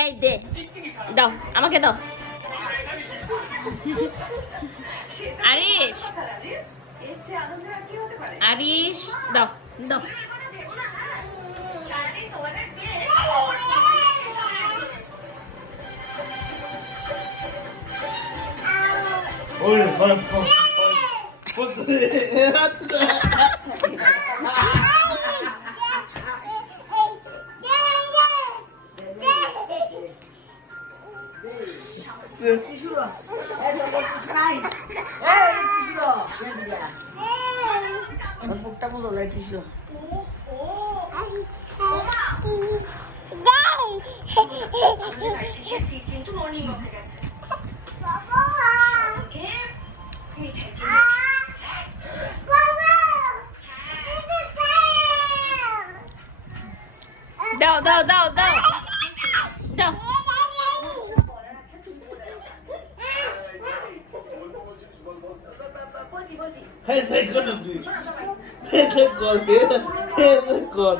এই দে, দাও আমাকে দাও। আরিশ, আরিশ, দাও দাও। বুকটা বলো টিসু কিন্তু মর্নিং ওয়াক হয়ে গেছে। দাও দাও দাও দাও দাও। বলছি হ্যাঁ কর তুই কর কর